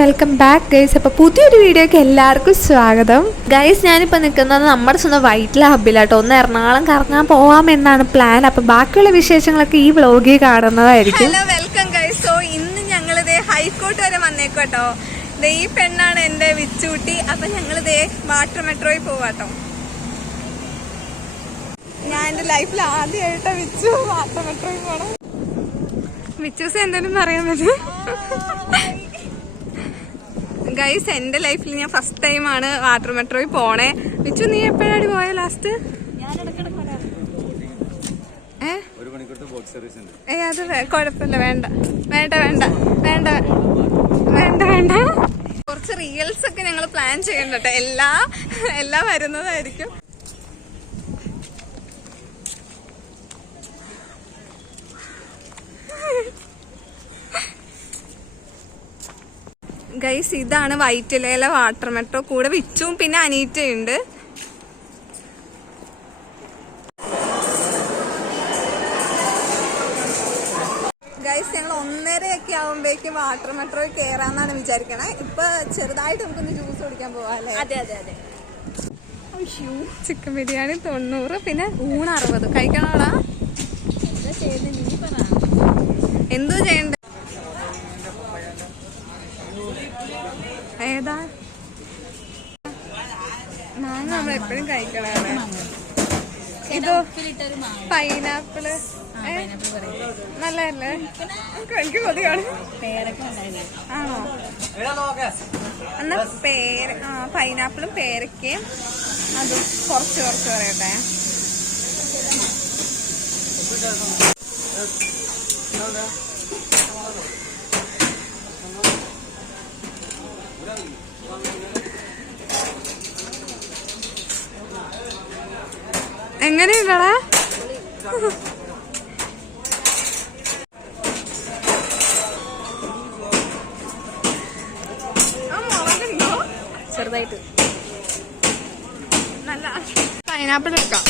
Welcome back guys. അപ്പോൾ പുതിയൊരു വീഡിയോയ്ക്ക് എല്ലാവർക്കും സ്വാഗതം. ഗൈസ്, ഞാനിപ്പോൾ നിൽക്കുന്നത് നമ്മുടെ സ്വന്തം വൈറ്റില ഹബ്ബിലാട്ടോ. ഒന്ന് എറണാകുളം കറങ്ങാൻ പോകാമെന്നാണ് പ്ലാൻ. അപ്പോൾ ബാക്കിയുള്ള വിശേഷങ്ങളൊക്കെ ഈ വ്ളോഗിൽ കാണുന്നതായിരിക്കും. Hello, welcome guys. സോ ഇന്ന് ഞങ്ങളിതേ ഹൈക്കോർട്ട് വരെ വന്നേക്കോട്ടോ. ഈ പെണ്ണാണ് എൻ്റെ വിച്ചൂട്ടി. അപ്പം ഞങ്ങളിതേ വാട്ടർ മെട്രോയിൽ പോവാട്ടോ. ഞാൻ എൻ്റെ ലൈഫിൽ ആദ്യമായിട്ടോ വിച്ചു വാട്ടർ മെട്രോയിൽ പോകണം. വിച്ചൂസ് എന്തെങ്കിലും പറയാൻ പറ്റും ഗൈസ്? എൻ്റെ ലൈഫിൽ ഞാൻ ഫസ്റ്റ് ടൈമാണ് വാട്ടർ മെട്രോയിൽ പോണേ. വിച്ചു, നീ എപ്പോഴാണ് പോയ ലാസ്റ്റ്? അത് കുഴപ്പമില്ല, വേണ്ട വേണ്ട വേണ്ട വേണ്ട വേണ്ട വേണ്ട. കുറച്ച് റീൽസ് ഒക്കെ ഞങ്ങൾ പ്ലാൻ ചെയ്യണ്ടോ. എല്ലാം വരുന്നതായിരിക്കും. ഗൈസ്, ഇതാണ് വൈറ്റിലയിലെ വാട്ടർ മെട്രോ. കൂടെ വിച്ചും പിന്നെ അനീറ്റയുണ്ട്. ഗൈസ്, ഞങ്ങൾ 1:30 ആവുമ്പോഴേക്കും വാട്ടർ മെട്രോയിൽ കയറാന്നാണ് വിചാരിക്കണേ. ഇപ്പൊ ചെറുതായിട്ട് നമുക്കൊന്ന് ജ്യൂസ് കുടിക്കാൻ പോവാല്ലേ? അതെ അതെ അതെ. ചിക്കൻ ബിരിയാണി 90, പിന്നെ ഊണ് 60. കഴിക്കണോടാ? എന്തോ ചെയ്യണ്ട? ഏതാ മാങ്ങ? നമ്മൾ എപ്പോഴും കഴിക്കണാണ്. ഇതോ പൈനാപ്പിള് നല്ലതല്ലേ? എനിക്ക് കൊതിയാണ്. ആണോ? എന്നാ പൈനാപ്പിളും പേരക്കയും അതും കുറച്ച് പറയട്ടെ. എങ്ങനെയുണ്ടടാ? ചെറുതായിട്ട് നല്ല പൈനാപ്പിൾ എടുക്കാം.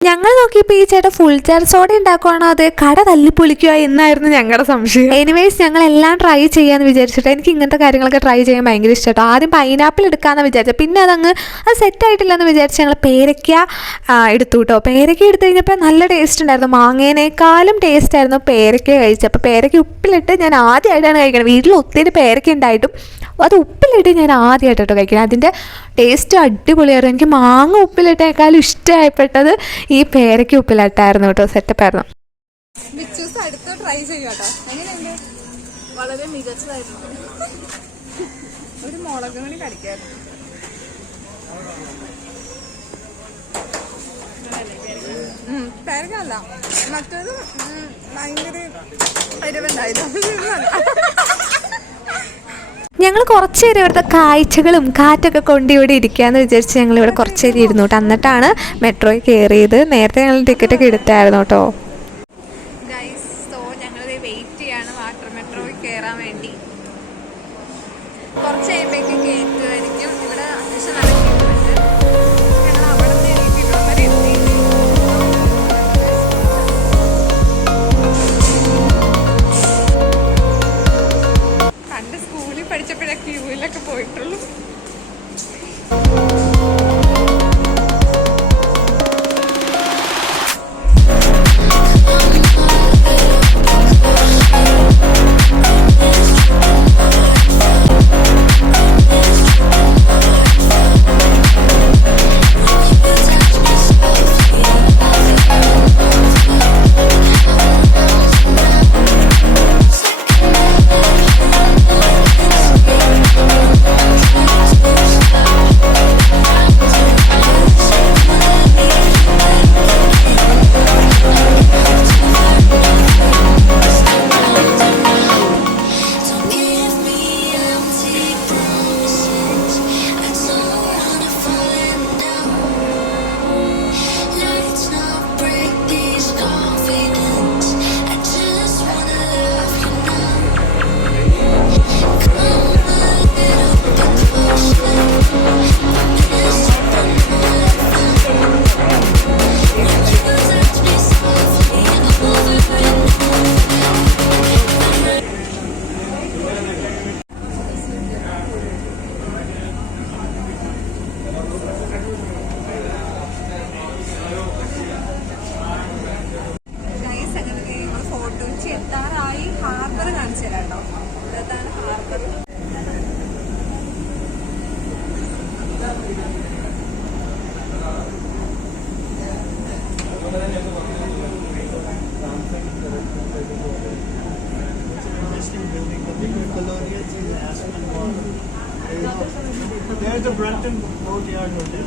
ഞങ്ങൾ നോക്കിയപ്പോൾ ഈ ചേട്ടൻ ഫുൾ ചാർജ് സോഡ ഉണ്ടാക്കുവാണോ അത് കട തല്ലിപ്പൊളിക്കുക എന്നായിരുന്നു ഞങ്ങളുടെ സംശയം. എനിവേസ്, ഞങ്ങളെല്ലാം ട്രൈ ചെയ്യാമെന്ന് വിചാരിച്ചിട്ട്. എനിക്ക് ഇങ്ങനത്തെ കാര്യങ്ങളൊക്കെ ട്രൈ ചെയ്യാൻ ഭയങ്കര ഇഷ്ടമാട്ടോ. ആദ്യം പൈനാപ്പിൾ എടുക്കാമെന്ന് വിചാരിച്ചത്, പിന്നെ അത് സെറ്റായിട്ടില്ലെന്ന് വിചാരിച്ച് ഞങ്ങൾ പേരയ്ക്ക എടുത്തു കേട്ടോ. പേരയ്ക്ക എടുത്തു കഴിഞ്ഞപ്പോൾ നല്ല ടേസ്റ്റ് ഉണ്ടായിരുന്നു. മാങ്ങേനേക്കാളും ടേസ്റ്റ് ആയിരുന്നു പേരയ്ക്ക കഴിച്ചപ്പോൾ. പേരയ്ക്ക ഉപ്പിലിട്ട് ഞാൻ ആദ്യമായിട്ടാണ് കഴിക്കുന്നത്. വീട്ടിൽ ഒത്തിരി പേരയ്ക്ക ഉണ്ടായിട്ടും അത് ഉപ്പിലിട്ട് ഞാൻ ആദ്യമായിട്ടോ കഴിക്കുന്നത്. അതിൻ്റെ ടേസ്റ്റ് അടിപൊളിയായിരുന്നു. എനിക്ക് മാങ്ങ ഉപ്പിലിട്ടേക്കാളും ഇഷ്ടമായിപ്പെട്ടത് ഈ പേരയ്ക്ക് ഉപ്പിലിട്ടായിരുന്നു കേട്ടോ. സെറ്റപ്പായിരുന്നു. അടുത്ത് ട്രൈ ചെയ്യാട്ടോ. എങ്ങനെയുണ്ട്? വളരെ മികച്ചതായിരുന്നു. ഒരു മുളക് കൂടി കടിക്കായിരുന്നു. പേരക്കല്ല, മറ്റേത് ഭയങ്കര എരിവുണ്ടായിരുന്നു. ഞങ്ങൾ കുറച്ച് നേരം ഇവിടുത്തെ കാഴ്ചകളും കാറ്റൊക്കെ കൊണ്ട് ഇവിടെ ഇരിക്കാമെന്ന് വിചാരിച്ച് ഞങ്ങളിവിടെ കുറച്ച് നേരം ഇരുന്നു കേട്ടോ. എന്നിട്ടാണ് മെട്രോയിൽ കയറിയത്. നേരത്തെ ഞങ്ങൾ ടിക്കറ്റൊക്കെ എടുത്തായിരുന്നു കേട്ടോ. ഗൈസ്, സോ ഞങ്ങൾ വെയിറ്റ് ചെയ്യാണ് വാട്ടർ മെട്രോയിൽ കയറാൻ വേണ്ടി. കുറച്ച് കഴിയുമ്പോഴേക്കും കയറ്റുമായിരിക്കും. ഇവിടെ അത്യാവശ്യം നല്ല ക്യൂണ്ട്. ഞങ്ങൾ അവിടെ നിന്ന് എണീറ്റിട്ടുള്ള വരെ എത്തി. പണ്ട് സ്കൂളിൽ പഠിച്ചപ്പോഴേ ക്യൂവിലൊക്കെ പോയിട്ടുള്ളൂ. തരാം കേട്ടോ. ഇതാണ് harbour. There's the Brampton Boatyard Hotel.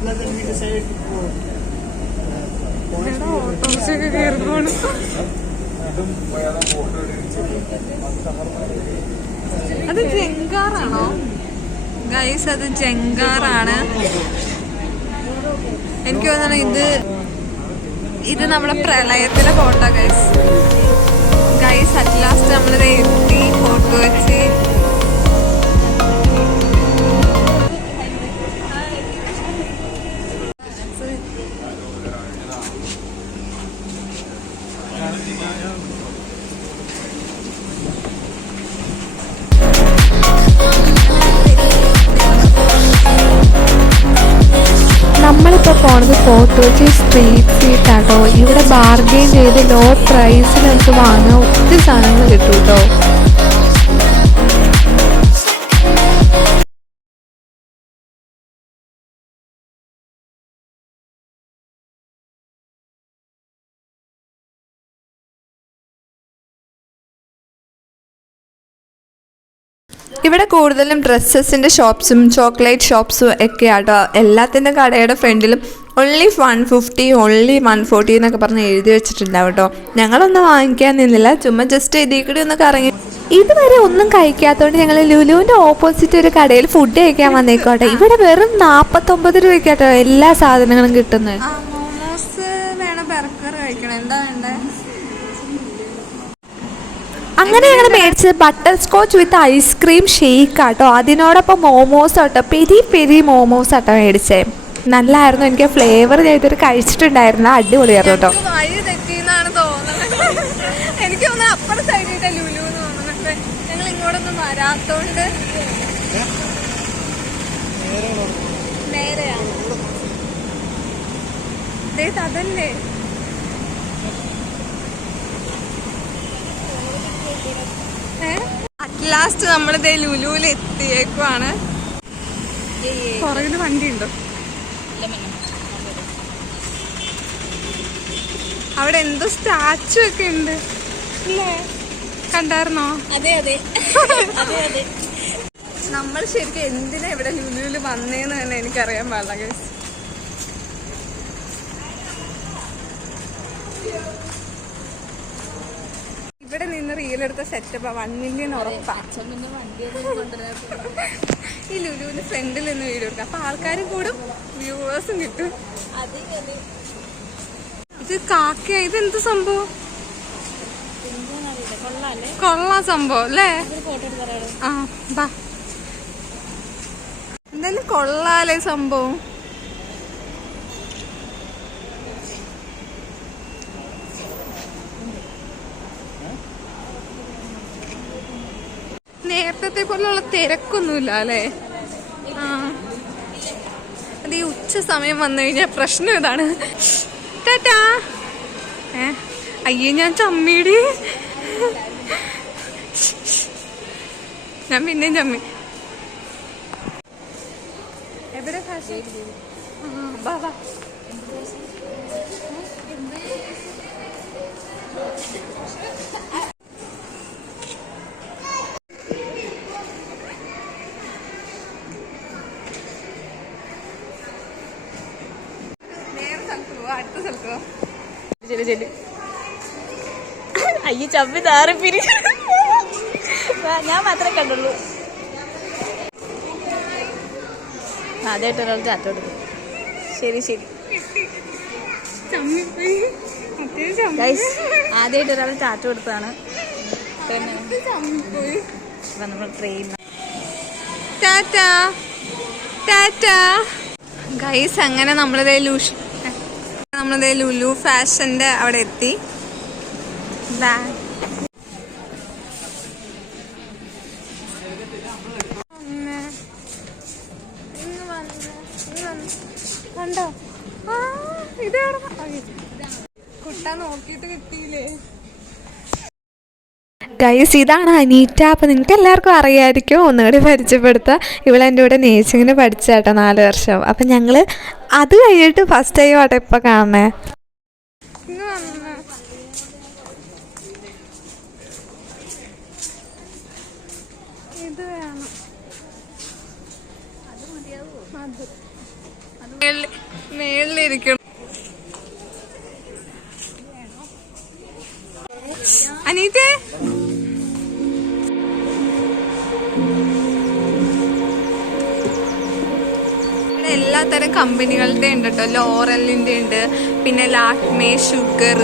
Plus, then we decided to go. ഓട്ടോറിക്ഷയൊക്കെ കയറുമ്പോണ്. അത് ജങ്കാറാണോ ഗൈസ്? അത് ജങ്കാറാണ്. എനിക്ക് തോന്നുന്നു ഇത് നമ്മുടെ പ്രളയത്തിലെ photo guys. Guys at last നമ്മളിത് എത്തി ഫോട്ടോ വെച്ച്. നമ്മളിപ്പോൾ പോണത് ഫോർട്ട് കൊച്ചി സ്ട്രീറ്റ് ഫീൽഡാട്ടോ. ഇവിടെ ബാർഗെയിൻ ചെയ്ത് ലോ പ്രൈസിൽ നമുക്ക് വാങ്ങാൻ ഒത്തിരി സാധനങ്ങൾ കിട്ടും കേട്ടോ. ഇവിടെ കൂടുതലും ഡ്രസ്സസിൻ്റെ ഷോപ്സും ചോക്ലേറ്റ് ഷോപ്സും ഒക്കെ ആട്ടോ. എല്ലാത്തിൻ്റെ കടയുടെ ഫ്രണ്ടിലും ഓൺലി 150 ഓൺലി 140 എന്നൊക്കെ പറഞ്ഞ് എഴുതി വെച്ചിട്ടുണ്ടാവും കേട്ടോ. ഞങ്ങളൊന്നും വാങ്ങിക്കാൻ നിന്നില്ല, ചുമ്മാ ജസ്റ്റ് ഇതിൽ കൂടി ഒന്ന് കറങ്ങി. ഇതുവരെ ഒന്നും കഴിക്കാത്തതുകൊണ്ട് ഞങ്ങൾ ലുലുവിൻ്റെ ഓപ്പോസിറ്റ് ഒരു കടയിൽ ഫുഡ് കഴിക്കാൻ വന്നേക്കോട്ടെ. ഇവിടെ വെറും 49 രൂപയ്ക്കാട്ടോ എല്ലാ സാധനങ്ങളും കിട്ടുന്നത്. മോമോസ് വേണം, ബർഗർ കഴിക്കണം. എന്താ വേണ്ടേ? അങ്ങനെ ഞങ്ങൾ മേടിച്ചത് butter scotch with ice cream shake ആട്ടോ. അതിനോടൊപ്പം മോമോസ് ആട്ടോ, പെരി പെരി മോമോസ് ആട്ടോ മേടിച്ചേ. നല്ലായിരുന്നു. എനിക്ക് ഫ്ലേവർ ചെയ്തിട്ട് കഴിച്ചിട്ടുണ്ടായിരുന്നു, അടിപൊളിയായിരുന്നു കേട്ടോ. വഴി തെറ്റിന്നാണ് തോന്നുന്നത്. എനിക്ക് തോന്നുന്നത് അപ്പുറം സൈഡിട്ട ലുലു എന്ന് തോന്നുന്നുണ്ട്. ഞങ്ങൾ ഇങ്ങോട്ടൊന്നും വരാത്തോണ്ട് നേരെയാണ്. അതല്ലേ അറ്റ് ലാസ്റ്റ് നമ്മളിത് ലുലുവിൽ എത്തിയേക്കുവാണ്. പുറകില് വണ്ടി ഉണ്ടോ? അവിടെ എന്തോ സ്റ്റാച്ചു ഒക്കെ ഉണ്ട് അല്ലേ? കണ്ടായിരുന്നോ? അതെ അതെ അതെ അതെ. നമ്മൾ ശരിക്കും എന്തിനാ ഇവിടെ ലുലുവിൽ വന്നേന്ന് തന്നെ എനിക്കറിയാൻ പാടില്ല ഗൈസ്. ഇവിടെ നിന്ന് റീലെടുത്ത സെറ്റപ്പ് 1 മില്യൺ ഉറപ്പാ. ഈ ലുലുവിന്റെ ഫ്രണ്ടിൽ നിന്ന് വീഡിയോ എടുക്കാം, അപ്പൊ ആൾക്കാരും കൂടും, വ്യൂവേഴ്സും കിട്ടും. ഇത് കാക്കയാ? ഇതെന്ത് സംഭവം? കൊള്ളാം സംഭവം അല്ലേ? ആ ബാ, എന്തായാലും കൊള്ളാലേ സംഭവം. നേരത്തെ പോലുള്ള തിരക്കൊന്നുമില്ല അല്ലേ? ആ, അത് ഈ ഉച്ച സമയം വന്നു കഴിഞ്ഞാൽ പ്രശ്നം ഇതാണ്. ടാറ്റാ. അയ്യേ ഞാൻ ചമ്മിടി, ഞാൻ പിന്നെയും ചമ്മി. എവിടെ ഭാഷ? ബാ ബാ. അടുത്ത സ്ഥലത്തോ? അയ്യ ചമ്മി താറിപ്പിരി, ഞാൻ മാത്രമേ കണ്ടുള്ളൂ. ആദ്യമായിട്ട് ഒരാൾ ചാറ്റ കൊടുക്കും. ശരി ശരി ആദ്യമായിട്ട് ഒരാൾ ചാറ്റ കൊടുത്താണ്. നമ്മൾ ട്രെയിൻ. ടാറ്റാ ടാറ്റാ ഗൈസ്. അങ്ങനെ നമ്മളിതേ ലുലു ഫാഷന്റെ അവിടെ എത്തി. കണ്ടോ? കുട്ട നോക്കിയിട്ട് കിട്ടിയില്ലേ? ഗൈസ് ഇതാണ് അനീറ്റ. അപ്പോൾ നിങ്ങൾക്ക് എല്ലാവർക്കും അറിയാമായിരിക്കും, ഒന്നുകൂടി പരിചയപ്പെടുത്താം. ഇവളെൻ്റെ കൂടെ നേഴ്സിങ്ങിന് പഠിച്ചാട്ടോ 4 വർഷം. അപ്പം ഞങ്ങൾ അത് കഴിഞ്ഞിട്ട് ഫസ്റ്റ് ടൈം ആട്ടോ ഇപ്പം കാണണേ. ഇന്ന് വന്ന ഇത് വേണം. മേളിലിരിക്കണം. അനീറ്റേ എല്ലാത്തരം കമ്പനികളുടെ ഉണ്ട് കേട്ടോ. ലോറലിന്റെ ഉണ്ട്, പിന്നെ ലാക്മേ, ഷുഗർ,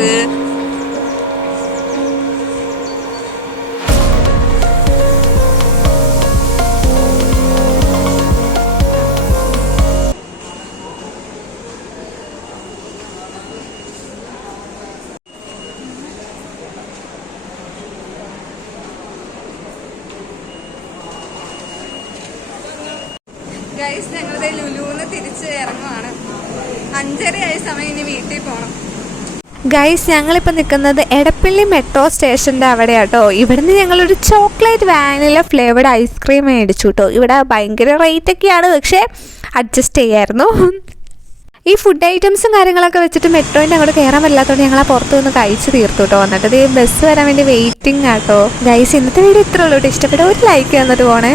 ഗൈസ് ഞങ്ങളുടെ ലുലുന്ന് തിരിച്ച് ഇറങ്ങുവാണ്. 5:30 സമയം, ഇനി വീട്ടിൽ പോകണം. ഗൈസ് ഞങ്ങളിപ്പോൾ നിൽക്കുന്നത് എടപ്പള്ളി മെട്രോ സ്റ്റേഷൻ്റെ അവിടെ കേട്ടോ. ഇവിടുന്ന് ഞങ്ങളൊരു ചോക്ലേറ്റ് വാനില ഫ്ലേവേർഡ് ഐസ്ക്രീം മേടിച്ചു കേട്ടോ. ഇവിടെ ഭയങ്കര റേറ്റൊക്കെയാണ്, പക്ഷേ അഡ്ജസ്റ്റ് ചെയ്യായിരുന്നു. ഈ ഫുഡ് ഐറ്റംസും കാര്യങ്ങളൊക്കെ വെച്ചിട്ട് മെട്രോൻ്റെ അങ്ങോട്ട് കയറാൻ പറ്റാത്തതുകൊണ്ട് ഞങ്ങൾ ആ പുറത്ത് നിന്ന് കഴിച്ച് തീർത്തു കേട്ടോ. എന്നിട്ട് ഈ ബസ് വരാൻ വേണ്ടി വെയിറ്റിംഗ് ആട്ടോ. ഗൈസ് ഇന്നത്തെ വീഡിയോ ഇത്രേ ഉള്ളൂ കേട്ടോ. ഇഷ്ടപ്പെട്ട ഒരു ലൈക്ക് തന്നിട്ട് പോണേ.